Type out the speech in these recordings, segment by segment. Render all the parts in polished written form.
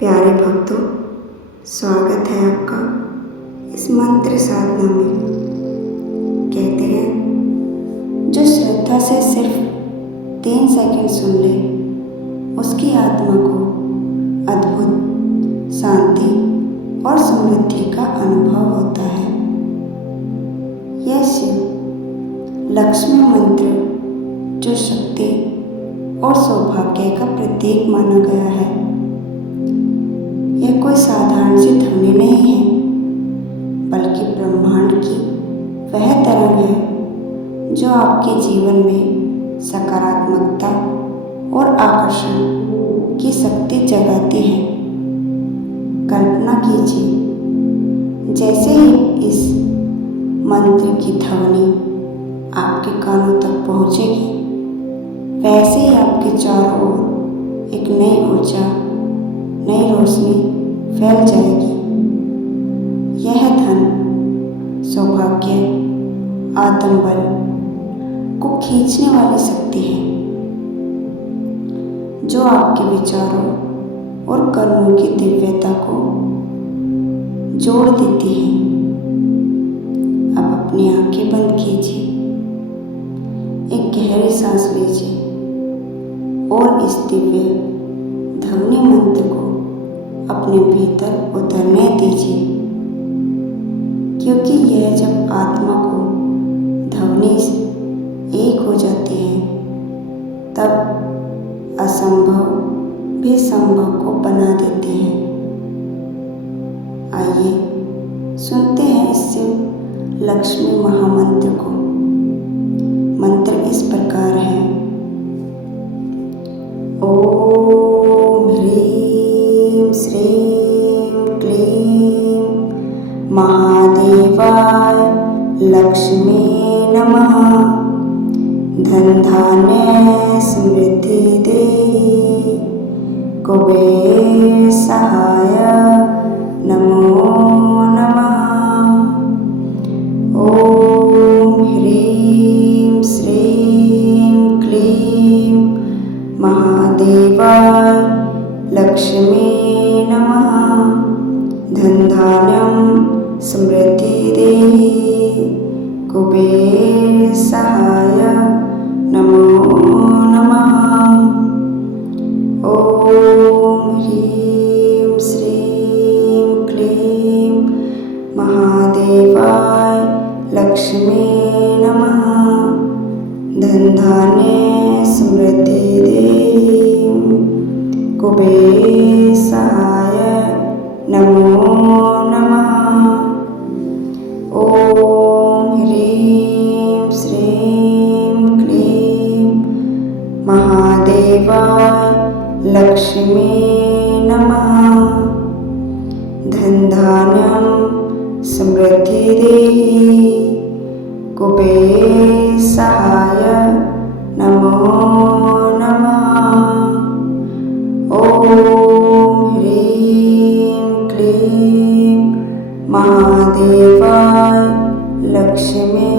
प्यारे भक्तों, स्वागत है आपका इस मंत्र साधना में। कहते हैं, जो श्रद्धा से सिर्फ 3 सेकंड सुन ले, उसकी आत्मा को अद्भुत शांति और समृद्धि का अनुभव होता है। यह शिव लक्ष्मी मंत्र, जो शक्ति और सौभाग्य का प्रतीक माना गया है, यह कोई साधारण सी ध्वनि नहीं है, बल्कि ब्रह्मांड की वह तरंग है जो आपके जीवन में सकारात्मकता और आकर्षण की शक्ति जगाती है। कल्पना कीजिए, जैसे ही इस मंत्र की ध्वनि आपके कानों तक पहुंचेगी, वैसे ही आपके चारों ओर एक नई ऊर्जा, नई रोशनी फैल जाएगी। यह धन, सौभाग्य, आत्मबल को खींचने वाली शक्ति है, जो आपके विचारों और कर्मों की दिव्यता को जोड़ देती है। अब अपनी आंखें बंद कीजिए, एक गहरी सांस लीजिए और इस दिव्य ध्वनि मंत्र को अपने भीतर उतरने दीजिए, क्योंकि यह जब आत्मा को ध्वनि से एक हो जाती है, तब असंभव भी संभव को बना देती है। आइए सुनते हैं इस शिव लक्ष्मी महामंत्र को। मंत्र इस प्रकार है। ओम ह्रीं श्रीं क्लीं महादेवाय लक्ष्मी नमः। धन धान्य समृद्धि देहि, कुबेर सहाय नमो नमः। ओम ह्रीं श्रीं क्लीं महादेवाय लक्ष्मी नमः। धन धान्यं समृद्धि देहि, कुबेर सहाय नमो नमः। ओम ह्रीं श्रीं क्लीं महादेवाय लक्ष्मी नमः। धन धान्य समृद्धि देहि, कुबेर सहाय नमो नमः। ओम ह्रीं श्रीं क्लीं महादेवाय लक्ष्मी नमः। धन धान्यं समृद्धि देहि, कुबेर सहाय नमो नमः। ओम ह्रीं क्लीं महादेवाय लक्ष्मी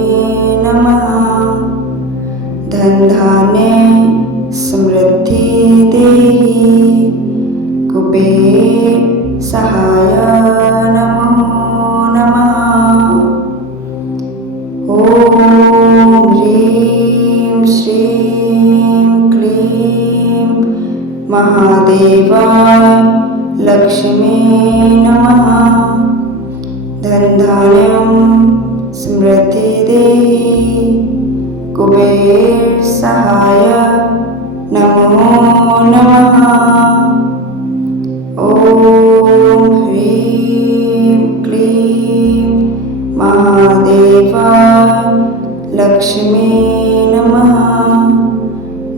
नमः। धन धान्य समृद्धि देहि, कुबेर सहाय नमो नमः। ओम ह्रीं श्रीं क्लीं महादेवाय लक्ष्मी नमः। धन धान्यं समृद्धि देहि, कुबेर सहाय नमो नमः। ओम ह्रीं क्लीं महादेवाय लक्ष्मी नमः।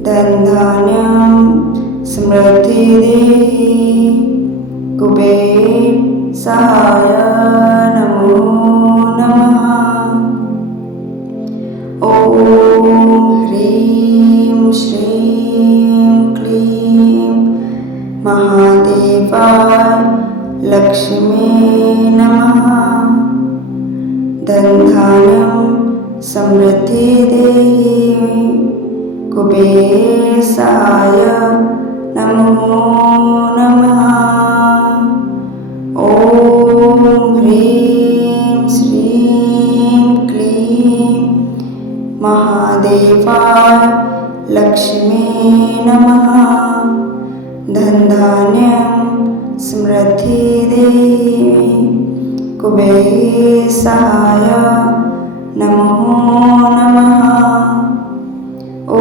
धन धान्यं समृद्धि देहि, कुबेर सहाय नमो नमः। ओम ह्रीं श्रीं क्लीं महादेवाय लक्ष्मी नमः। धन धान्यं समृद्धि देहि, कुबेर सहाय नमो नमः। धनधान्यं समृद्धिर्देहि कुबेरसहाय नमो नमः। ॐ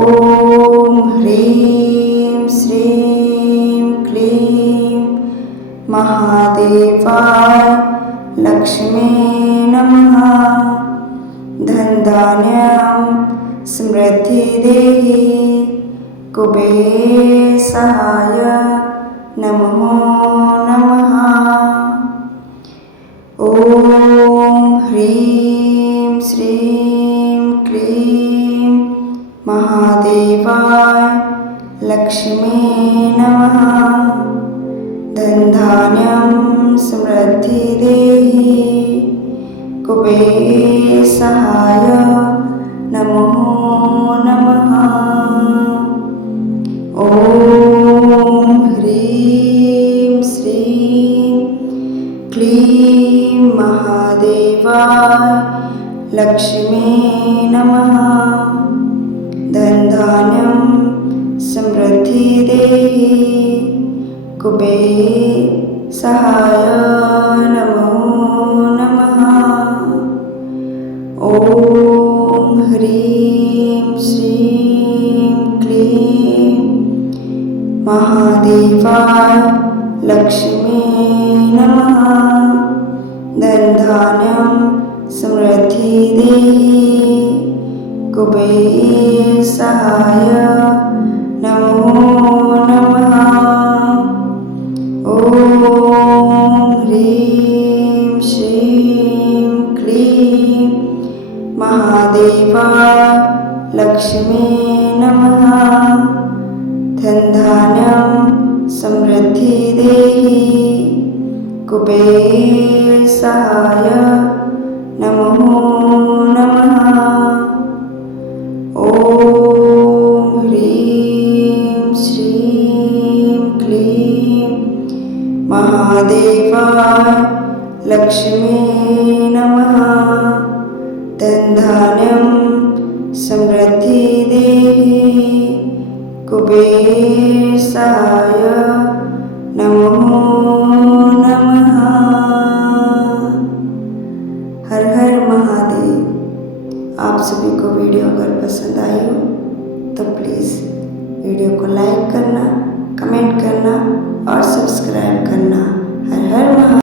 ह्रीं श्रीं क्लीं महादेवाय लक्ष्मी नमः। धनधान्यं समृद्धिर्देहि कुबेरसहाय नमो नमः। ॐ ह्रीं श्रीं क्लीं महादेवाय लक्ष्मी नमः। धनधान्यं समृद्धिर्देहि कुबेरसहाय नमो नमः। ॐ ह्रीं श्रीं क्लीं महादेवाय लक्ष्मी नमः। धनधान्यं समृद्धिर्देहि कुबेरसहाय नमो नमः। ॐ ह्रीं श्रीं क्लीं महादेवाय लक्ष्मी नमः। धनधान्यं समृद्धिर्देहि कुबेरसहाय नमो नमः। ॐ ह्रीं श्रीं क्लीं महादेवाय लक्ष्मी नमः। धनधान्यं समृद्धिर्देहि कुबेरसहाय नमो नमः। ॐ ह्रीं श्रीं क्लीं महादेवाय लक्ष्मी नमः। धनधान्यं समृद्धिर्देहि कुबेरसहाय